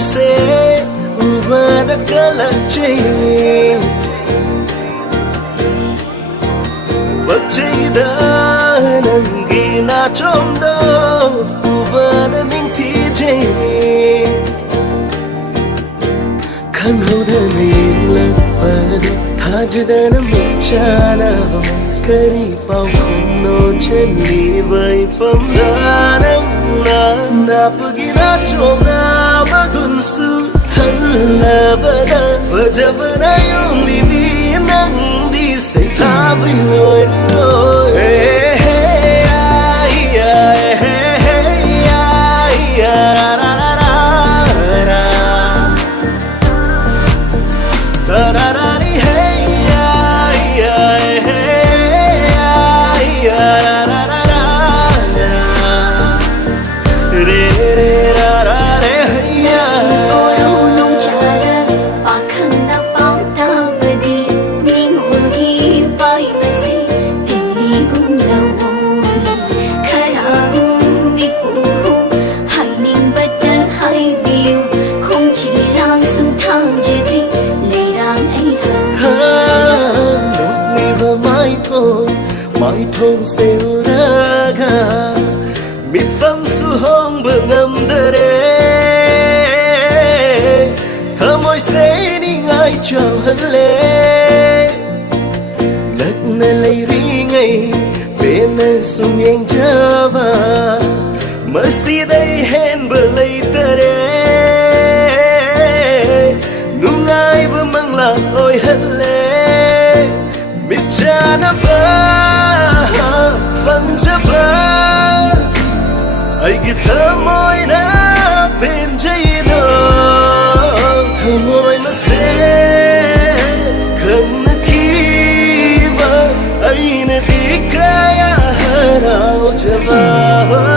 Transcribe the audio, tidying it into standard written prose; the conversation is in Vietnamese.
se uvada kalache Wachida nangi na chomdo uvada ning tije Kan hoda ning lakfada thajda machana kari pau no chali vai famdana na pagina chomna magun su halabada fajabana yung libi nang di say tabi loy Mai thong seo raga mit pham su hong bờ ngầm dare thơ môi sẽ đi ngay chào hân lệ nắc na lay ri ngay bên na sum yang java masih day hen bờ lay tare nungai bờ mang la oi hân lệ mit cha na Phăng chấp vỡ ai ghi thơ môi đã bên cháy đó thơ môi nó sẽ khẩn nó khi vỡ ai nè tí cái hờ nào chấp vỡ